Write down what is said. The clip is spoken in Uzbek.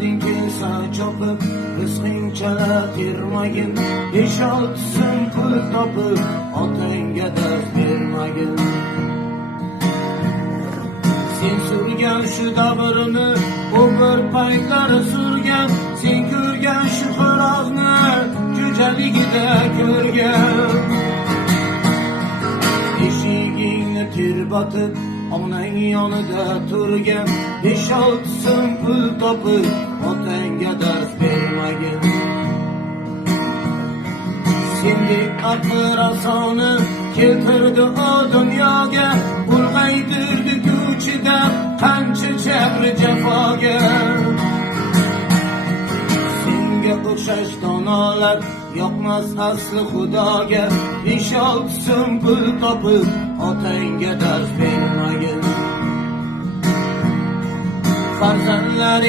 Qading kelsa chopib, rizqingchalar termagin. 5-6 so'm pul topib, otangga dars bermagin. Sen surgan shu davrni, u bir paytlar surgan. Sen ko'rgan shu xo'rozni, ko'chaligida ko'rgan. Eshigingni tirbatib, onang yonida turgan. 5-6 so'm pul topib, otangga dars bermagin. Sendek aql-rasoni keltirdi o dunyoga, ulg'aytirdi ko'chida qancha jabri jafoga. Senga o'xshash donolar yoqmas asli xudoga. 5-6 so'm pul topib, otangga dars bermagin. Farzandlar